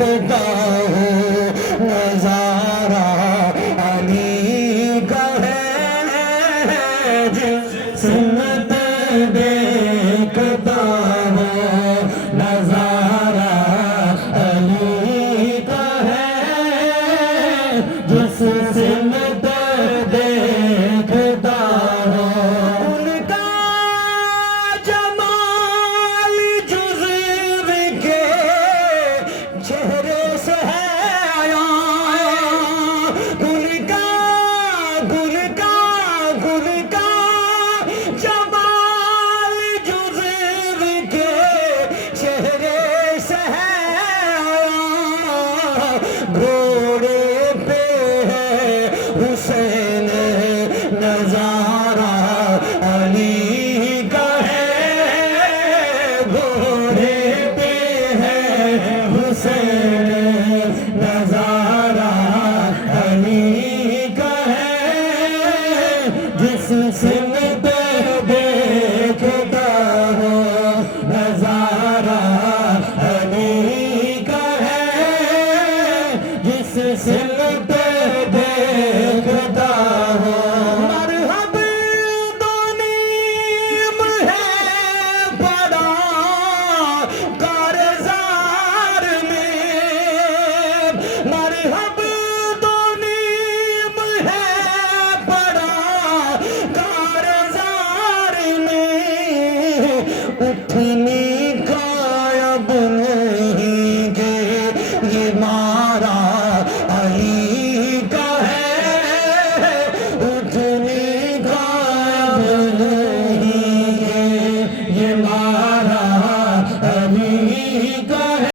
دیکھتا ہوں نظارہ علی کا ہے جسمت دیکھتا ہوں نظارہ علی کا ہے جس سمت دیکھتا ہوں ان کا جمال جزو کے چہرے سے ہے آیا گل کا گل کا گل کا جمال جزو کے چہرے سے ہے آیا گھوڑے پہ ہے حسین نظارہ علی کا ہے گھوڑے پہ ہے حسین